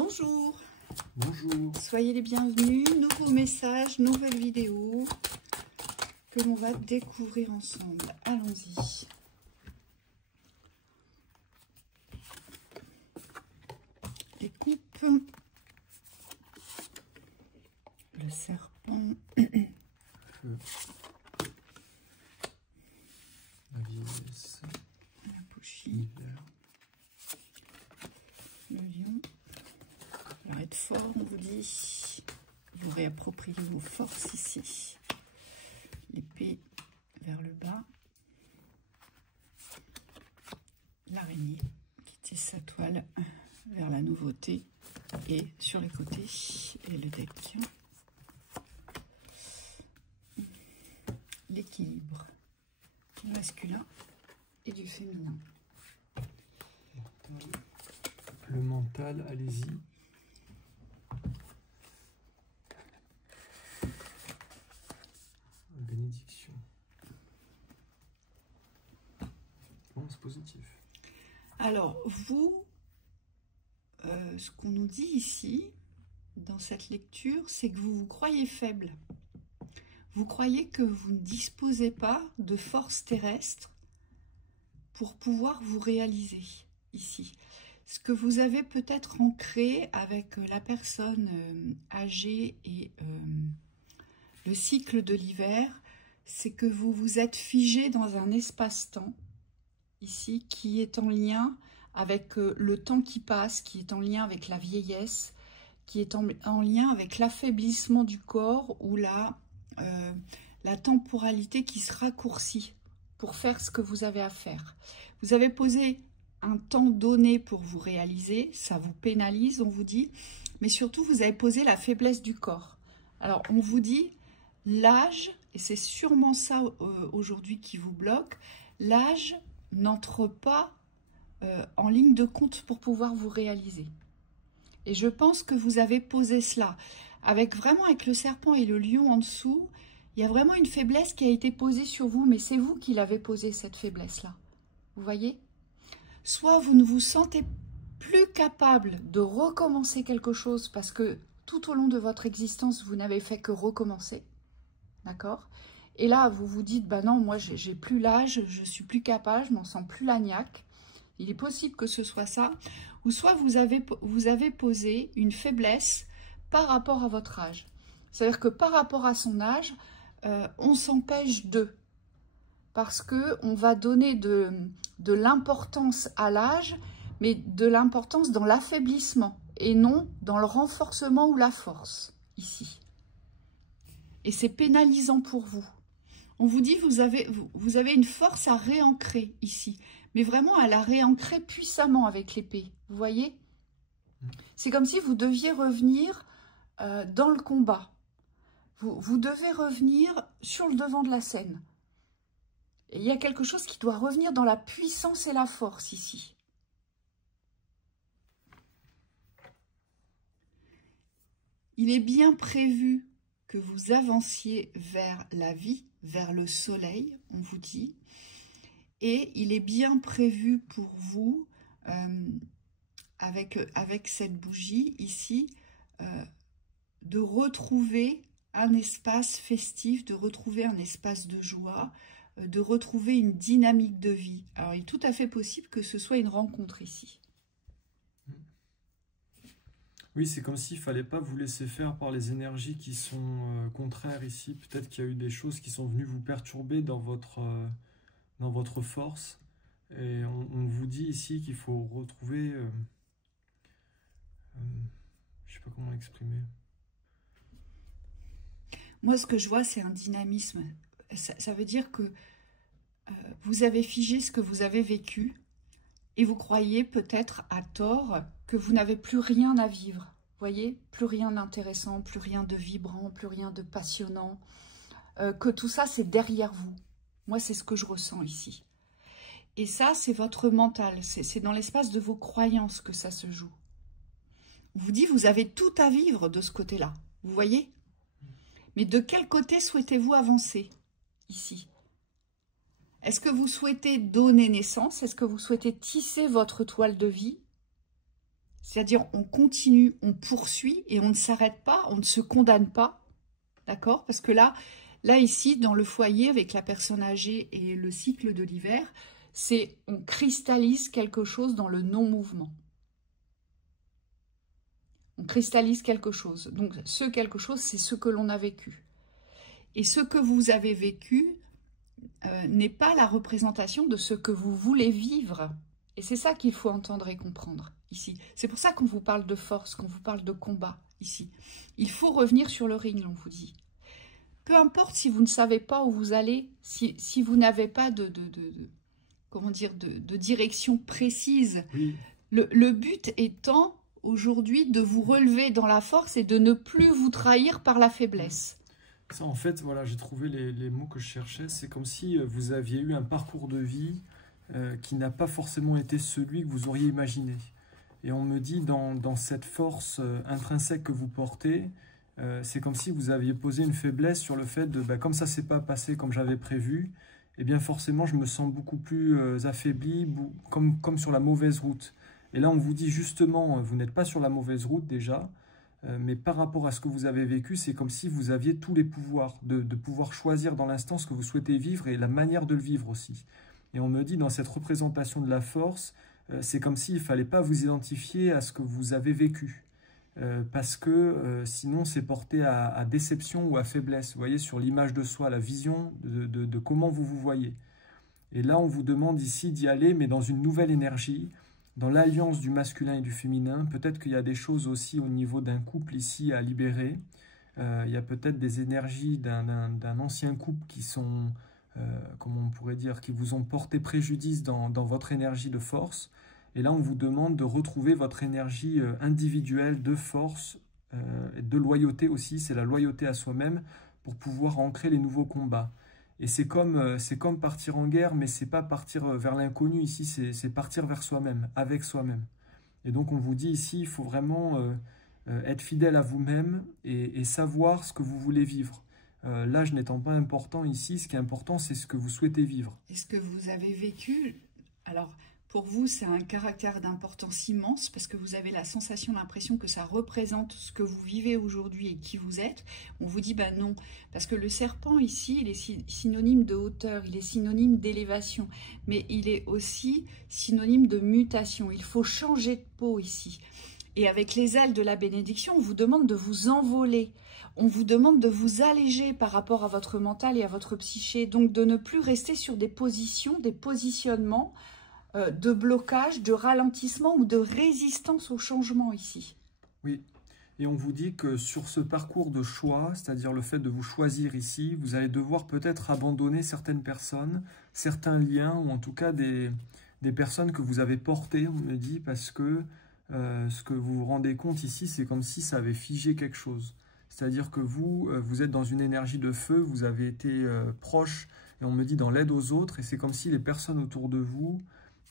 Bonjour. Bonjour. Soyez les bienvenus. Nouveau message, nouvelle vidéo que l'on va découvrir ensemble. Allons-y. Les coupes. Le serpent. Feu. La vieillesse. La bougie. L'hiver. Le lion. Alors, être fort, on vous dit. Vous réappropriez vos forces ici. L'épée vers le bas. L'araignée qui tisse sa toile vers la nouveauté et sur les côtés. Et le deck. L'équilibre du masculin et du féminin. Le mental, allez-y. Bénédiction. Bon, c'est positif. Alors, vous, ce qu'on nous dit ici, dans cette lecture, c'est que vous vous croyez faible. Vous croyez que vous ne disposez pas de force terrestre pour pouvoir vous réaliser ici. Ce que vous avez peut-être ancré avec la personne âgée et le cycle de l'hiver, c'est que vous vous êtes figé dans un espace-temps ici qui est en lien avec le temps qui passe, qui est en lien avec la vieillesse, qui est en lien avec l'affaiblissement du corps ou la temporalité qui se raccourcit pour faire ce que vous avez à faire. Vous avez posé un temps donné pour vous réaliser, ça vous pénalise, on vous dit, mais surtout vous avez posé la faiblesse du corps. Alors on vous dit, l'âge, et c'est sûrement ça aujourd'hui qui vous bloque, l'âge n'entre pas en ligne de compte pour pouvoir vous réaliser. Et je pense que vous avez posé cela. Avec le serpent et le lion en dessous, il y a vraiment une faiblesse qui a été posée sur vous, mais c'est vous qui l'avez posée, cette faiblesse-là. Vous voyez? Soit vous ne vous sentez plus capable de recommencer quelque chose parce que tout au long de votre existence, vous n'avez fait que recommencer. D'accord? Et là, vous vous dites, bah non, moi, j'ai plus l'âge, je suis plus capable, je m'en sens plus lagnac. Il est possible que ce soit ça. Ou soit vous avez posé une faiblesse par rapport à votre âge. C'est-à-dire que par rapport à son âge, on s'empêche d'eux. Parce qu'on va donner de l'importance à l'âge, mais de l'importance dans l'affaiblissement et non dans le renforcement ou la force, ici. Et c'est pénalisant pour vous. On vous dit vous avez une force à réancrer ici, mais vraiment à la réancrer puissamment avec l'épée. Vous voyez? C'est comme si vous deviez revenir dans le combat. Vous devez revenir sur le devant de la scène. Et il y a quelque chose qui doit revenir dans la puissance et la force ici. Il est bien prévu que vous avanciez vers la vie, vers le soleil, on vous dit. Et il est bien prévu pour vous, avec cette bougie ici, de retrouver un espace festif, de retrouver un espace de joie, de retrouver une dynamique de vie. Alors, il est tout à fait possible que ce soit une rencontre ici. Oui, c'est comme s'il ne fallait pas vous laisser faire par les énergies qui sont contraires ici. Peut-être qu'il y a eu des choses qui sont venues vous perturber dans votre force. Et on vous dit ici qu'il faut retrouver... je ne sais pas comment l'exprimer. Moi, ce que je vois, c'est un dynamisme. Ça veut dire que vous avez figé ce que vous avez vécu et vous croyez peut-être à tort que vous n'avez plus rien à vivre. Vous voyez, plus rien d'intéressant, plus rien de vibrant, plus rien de passionnant. Que tout ça, c'est derrière vous. Moi, c'est ce que je ressens ici. Et ça, c'est votre mental. C'est dans l'espace de vos croyances que ça se joue. On vous dit, vous avez tout à vivre de ce côté-là. Vous voyez? Mais de quel côté souhaitez-vous avancer ici? Est-ce que vous souhaitez donner naissance? Est-ce que vous souhaitez tisser votre toile de vie? C'est-à-dire, on continue, on poursuit et on ne s'arrête pas, on ne se condamne pas. D'accord? Parce que là, ici, dans le foyer, avec la personne âgée et le cycle de l'hiver, c'est on cristallise quelque chose dans le non-mouvement. On cristallise quelque chose. Donc, ce quelque chose, c'est ce que l'on a vécu. Et ce que vous avez vécu n'est pas la représentation de ce que vous voulez vivre. Et c'est ça qu'il faut entendre et comprendre ici. C'est pour ça qu'on vous parle de force, qu'on vous parle de combat ici. Il faut revenir sur le ring, on vous dit. Peu importe si vous ne savez pas où vous allez, si vous n'avez pas comment dire, de direction précise. Oui. Le but étant aujourd'hui de vous relever dans la force et de ne plus vous trahir par la faiblesse. Ça, en fait, voilà, j'ai trouvé les mots que je cherchais. C'est comme si vous aviez eu un parcours de vie qui n'a pas forcément été celui que vous auriez imaginé. Et on me dit, dans cette force intrinsèque que vous portez, c'est comme si vous aviez posé une faiblesse sur le fait de, comme ça ne s'est pas passé comme j'avais prévu, eh bien forcément je me sens beaucoup plus affaibli, comme sur la mauvaise route. Et là on vous dit justement, vous n'êtes pas sur la mauvaise route déjà, mais par rapport à ce que vous avez vécu, c'est comme si vous aviez tous les pouvoirs, de pouvoir choisir dans l'instant ce que vous souhaitez vivre et la manière de le vivre aussi. Et on me dit dans cette représentation de la force, c'est comme s'il ne fallait pas vous identifier à ce que vous avez vécu. Parce que sinon c'est porté à déception ou à faiblesse. Vous voyez, sur l'image de soi, la vision de comment vous vous voyez. Et là, on vous demande ici d'y aller, mais dans une nouvelle énergie, dans l'alliance du masculin et du féminin. Peut-être qu'il y a des choses aussi au niveau d'un couple ici à libérer. Il y a peut-être des énergies d'un ancien couple qui sont, comment on pourrait dire, qui vous ont porté préjudice dans votre énergie de force. Et là, on vous demande de retrouver votre énergie individuelle de force, de loyauté aussi. C'est la loyauté à soi-même pour pouvoir ancrer les nouveaux combats. Et c'est comme partir en guerre, mais c'est pas partir vers l'inconnu ici, c'est partir vers soi-même, avec soi-même. Et donc, on vous dit ici, il faut vraiment être fidèle à vous-même et savoir ce que vous voulez vivre. L'âge n'étant pas important ici, ce qui est important, c'est ce que vous souhaitez vivre. Et ce que vous avez vécu, alors... Pour vous, c'est un caractère d'importance immense parce que vous avez la sensation, l'impression que ça représente ce que vous vivez aujourd'hui et qui vous êtes. On vous dit, non, parce que le serpent ici, il est synonyme de hauteur, il est synonyme d'élévation, mais il est aussi synonyme de mutation. Il faut changer de peau ici. Et avec les ailes de la bénédiction, on vous demande de vous envoler. On vous demande de vous alléger par rapport à votre mental et à votre psyché. Donc de ne plus rester sur des positions, des positionnements, de blocage, de ralentissement ou de résistance au changement ici. Oui, et on vous dit que sur ce parcours de choix, c'est-à-dire le fait de vous choisir ici, vous allez devoir peut-être abandonner certaines personnes, certains liens, ou en tout cas des personnes que vous avez portées, on me dit, parce que ce que vous vous rendez compte ici, c'est comme si ça avait figé quelque chose. C'est-à-dire que vous êtes dans une énergie de feu, vous avez été proche, et on me dit dans l'aide aux autres, et c'est comme si les personnes autour de vous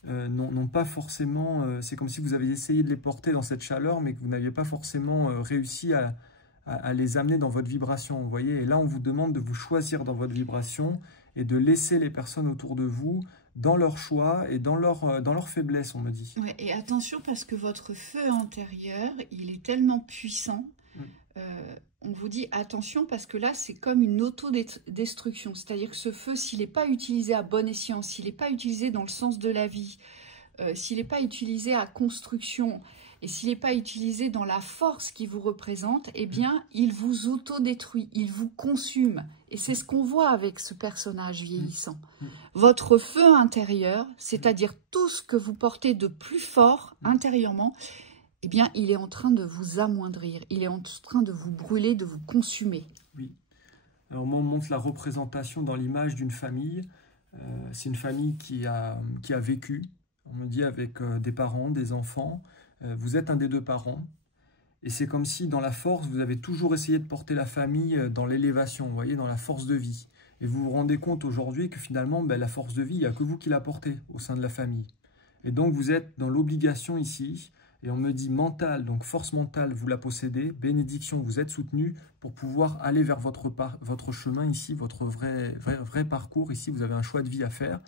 n'ont pas forcément, c'est comme si vous aviez essayé de les porter dans cette chaleur, mais que vous n'aviez pas forcément réussi à les amener dans votre vibration, vous voyez. Et là, on vous demande de vous choisir dans votre vibration et de laisser les personnes autour de vous dans leur choix et dans leur faiblesse, on me dit. Ouais, et attention, parce que votre feu intérieur, il est tellement puissant. On vous dit attention parce que là, c'est comme une autodestruction. C'est-à-dire que ce feu, s'il n'est pas utilisé à bon escient, s'il n'est pas utilisé dans le sens de la vie, s'il n'est pas utilisé à construction et s'il n'est pas utilisé dans la force qui vous représente, eh bien, il vous autodétruit, il vous consume. Et c'est ce qu'on voit avec ce personnage vieillissant. Votre feu intérieur, c'est-à-dire tout ce que vous portez de plus fort intérieurement, eh bien, il est en train de vous amoindrir, il est en train de vous brûler, de vous consumer. Oui. Alors, on montre la représentation dans l'image d'une famille. C'est une famille qui a vécu, on me dit, avec des parents, des enfants. Vous êtes un des deux parents. Et c'est comme si, dans la force, vous avez toujours essayé de porter la famille dans l'élévation, vous voyez, dans la force de vie. Et vous vous rendez compte aujourd'hui que finalement, la force de vie, il n'y a que vous qui la portez au sein de la famille. Et donc, vous êtes dans l'obligation ici. Et on me dit mental, donc force mentale, vous la possédez, bénédiction, vous êtes soutenu pour pouvoir aller vers votre chemin ici, votre vrai parcours. Ici, vous avez un choix de vie à faire,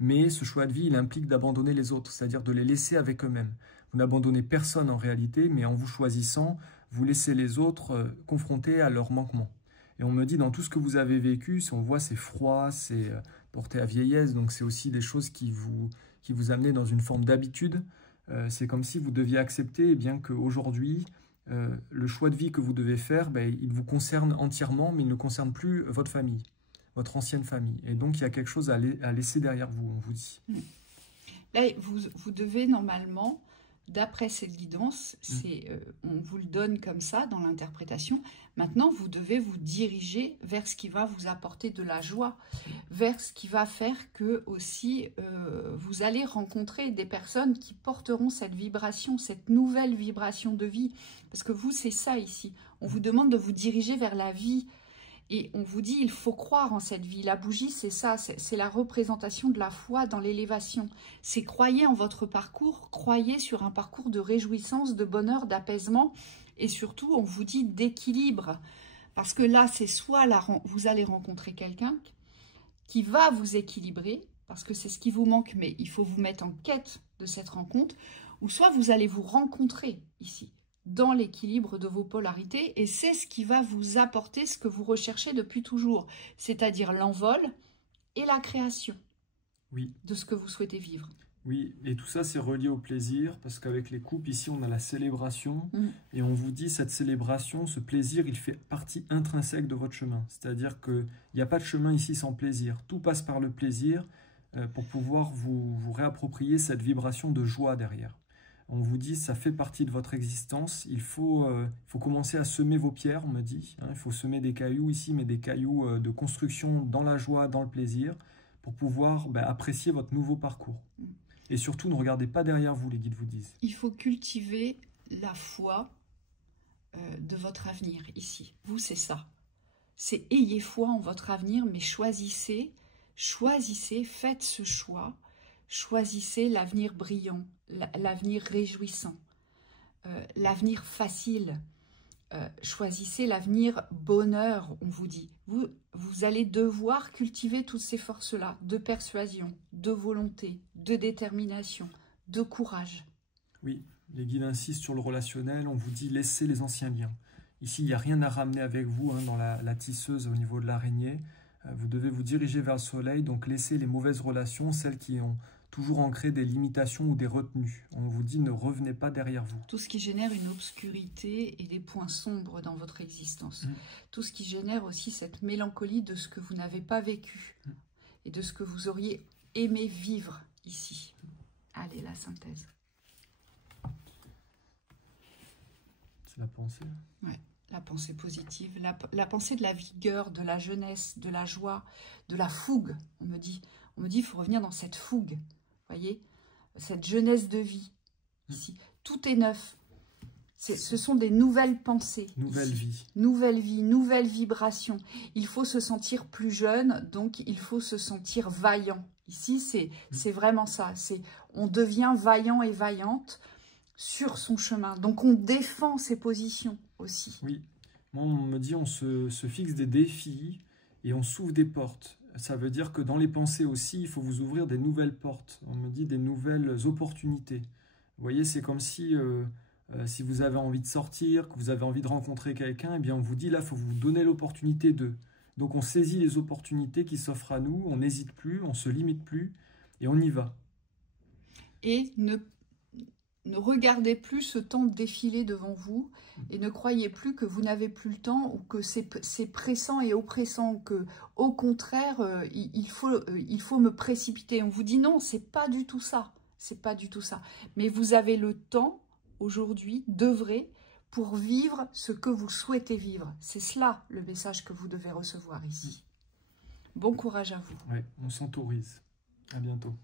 mais ce choix de vie, il implique d'abandonner les autres, c'est-à-dire de les laisser avec eux-mêmes. Vous n'abandonnez personne en réalité, mais en vous choisissant, vous laissez les autres confrontés à leurs manquements. Et on me dit, dans tout ce que vous avez vécu, si on voit, c'est froid, c'est porté à vieillesse, donc c'est aussi des choses qui vous amenaient dans une forme d'habitude. C'est comme si vous deviez accepter, eh bien qu'aujourd'hui, le choix de vie que vous devez faire, il vous concerne entièrement, mais il ne concerne plus votre famille, votre ancienne famille. Et donc, il y a quelque chose à laisser derrière vous, on vous dit. Là, vous devez normalement, d'après cette guidance, on vous le donne comme ça dans l'interprétation. Maintenant, vous devez vous diriger vers ce qui va vous apporter de la joie, vers ce qui va faire que aussi vous allez rencontrer des personnes qui porteront cette vibration, cette nouvelle vibration de vie. Parce que vous, c'est ça ici. On vous demande de vous diriger vers la vie. Et on vous dit, il faut croire en cette vie. La bougie, c'est ça, c'est la représentation de la foi dans l'élévation. C'est croyez en votre parcours, croyez sur un parcours de réjouissance, de bonheur, d'apaisement. Et surtout, on vous dit d'équilibre. Parce que là, c'est soit vous allez rencontrer quelqu'un qui va vous équilibrer, parce que c'est ce qui vous manque, mais il faut vous mettre en quête de cette rencontre, ou soit vous allez vous rencontrer ici, dans l'équilibre de vos polarités, et c'est ce qui va vous apporter ce que vous recherchez depuis toujours, c'est-à-dire l'envol et la création de ce que vous souhaitez vivre. Oui, et tout ça c'est relié au plaisir, parce qu'avec les coupes, ici on a la célébration, et on vous dit cette célébration, ce plaisir, il fait partie intrinsèque de votre chemin, c'est-à-dire qu'il n'y a pas de chemin ici sans plaisir, tout passe par le plaisir pour pouvoir vous réapproprier cette vibration de joie derrière. On vous dit, ça fait partie de votre existence, il faut commencer à semer vos pierres, on me dit. Hein, il faut semer des cailloux ici, mais des cailloux de construction dans la joie, dans le plaisir, pour pouvoir apprécier votre nouveau parcours. Et surtout, ne regardez pas derrière vous, les guides vous disent. Il faut cultiver la foi de votre avenir ici. Vous, c'est ça. C'est ayez foi en votre avenir, mais choisissez, faites ce choix. Choisissez l'avenir brillant, l'avenir réjouissant, l'avenir facile. Choisissez l'avenir bonheur, on vous dit. Vous allez devoir cultiver toutes ces forces-là, de persuasion, de volonté, de détermination, de courage. Oui, les guides insistent sur le relationnel, on vous dit laissez les anciens liens. Ici, il n'y a rien à ramener avec vous dans la tisseuse au niveau de l'araignée. Vous devez vous diriger vers le soleil, donc laissez les mauvaises relations, celles qui ont toujours ancré des limitations ou des retenues. On vous dit ne revenez pas derrière vous. Tout ce qui génère une obscurité et des points sombres dans votre existence. Tout ce qui génère aussi cette mélancolie de ce que vous n'avez pas vécu et de ce que vous auriez aimé vivre ici. Allez, la synthèse. C'est la pensée. Ouais. La pensée positive, la pensée de la vigueur, de la jeunesse, de la joie, de la fougue. On me dit, il faut revenir dans cette fougue. Voyez, cette jeunesse de vie. Ici, tout est neuf. Ce sont des nouvelles pensées. Nouvelle vie. Nouvelle vie, nouvelle vibration. Il faut se sentir plus jeune, donc il faut se sentir vaillant. Ici, c'est vraiment ça. On devient vaillant et vaillante sur son chemin. Donc, on défend ses positions aussi. Oui. Moi, on me dit, on se fixe des défis et on s'ouvre des portes. Ça veut dire que dans les pensées aussi, il faut vous ouvrir des nouvelles portes. On me dit des nouvelles opportunités. Vous voyez, c'est comme si vous avez envie de sortir, que vous avez envie de rencontrer quelqu'un, eh bien on vous dit là, il faut vous donner l'opportunité de. Donc on saisit les opportunités qui s'offrent à nous, on n'hésite plus, on ne se limite plus et on y va. Et ne regardez plus ce temps défiler devant vous et ne croyez plus que vous n'avez plus le temps ou que c'est pressant et oppressant, que au contraire, il faut me précipiter. On vous dit non, c'est pas du tout ça. C'est pas du tout ça. Mais vous avez le temps aujourd'hui d'œuvrer pour vivre ce que vous souhaitez vivre. C'est cela le message que vous devez recevoir ici. Bon courage à vous. Oui, on s'autorise. À bientôt.